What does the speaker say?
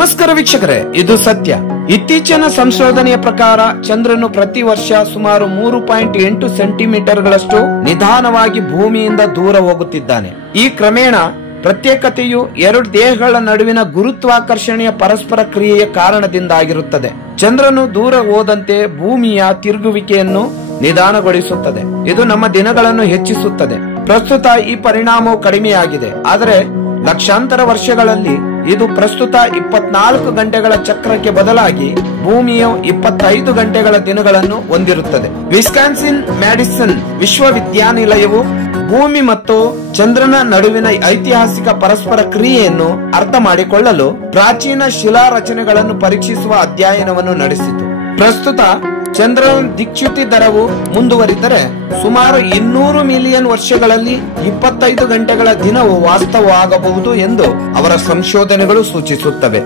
ನಮಸ್ಕಾರ ವೀಕ್ಷಕರೇ, ಇದು ಸತ್ಯ. ಇತ್ತೀಚಿನ ಸಂಶೋಧನೆಯ ಪ್ರಕಾರ ಚಂದ್ರನು ಪ್ರತಿ ವರ್ಷ ಸುಮಾರು 3.8 ಸೆಂಟಿಮೀಟರ್ಗಳಷ್ಟು ನಿಧಾನವಾಗಿ ಭೂಮಿಯಿಂದ ದೂರ ಹೋಗುತ್ತಿದ್ದಾನೆ. ಈ ಕ್ರಮೇಣ ಪ್ರತ್ಯೇಕತೆಯು ಎರಡು ದೇಹಗಳ ನಡುವಿನ ಗುರುತ್ವಾಕರ್ಷಣೆಯ ಪರಸ್ಪರ ಕ್ರಿಯೆಯ ಕಾರಣದಿಂದಾಗಿರುತ್ತದೆ. ಚಂದ್ರನು ದೂರ ಹೋದಂತೆ ಭೂಮಿಯ ತಿರುಗುವಿಕೆಯನ್ನು ನಿಧಾನಗೊಳಿಸುತ್ತದೆ. ಇದು ನಮ್ಮ ದಿನಗಳನ್ನು ಹೆಚ್ಚಿಸುತ್ತದೆ. ಪ್ರಸ್ತುತ ಈ ಪರಿಣಾಮವು ಕಡಿಮೆಯಾಗಿದೆ, ಆದರೆ ಲಕ್ಷಾಂತರ ವರ್ಷಗಳಲ್ಲಿ ಇದು ಪ್ರಸ್ತುತ 24 ಗಂಟೆಗಳ ಚಕ್ರಕ್ಕೆ ಬದಲಾಗಿ ಭೂಮಿಯು 25 ಗಂಟೆಗಳ ದಿನಗಳನ್ನು ಹೊಂದಿರುತ್ತದೆ. ವಿಸ್ಕಾನ್ಸಿನ್ ಮ್ಯಾಡಿಸನ್ ವಿಶ್ವವಿದ್ಯಾನಿಲಯವು ಭೂಮಿ ಮತ್ತು ಚಂದ್ರನ ನಡುವಿನ ಐತಿಹಾಸಿಕ ಪರಸ್ಪರ ಕ್ರಿಯೆಯನ್ನು ಅರ್ಥ ಮಾಡಿಕೊಳ್ಳಲು ಪ್ರಾಚೀನ ಶಿಲಾ ರಚನೆಗಳನ್ನು ಪರೀಕ್ಷಿಸುವ ಅಧ್ಯಯನವನ್ನು ನಡೆಸಿತು. ಪ್ರಸ್ತುತ ಚಂದ್ರನ ದಿಕ್ಚ್ಯುತಿ ದರವು ಮುಂದುವರಿದರೆ ಸುಮಾರು 200 ಮಿಲಿಯನ್ ವರ್ಷಗಳಲ್ಲಿ 25 ಗಂಟೆಗಳ ದಿನವು ವಾಸ್ತವವಾಗಬಹುದು ಎಂದು ಅವರ ಸಂಶೋಧನೆಗಳು ಸೂಚಿಸುತ್ತವೆ.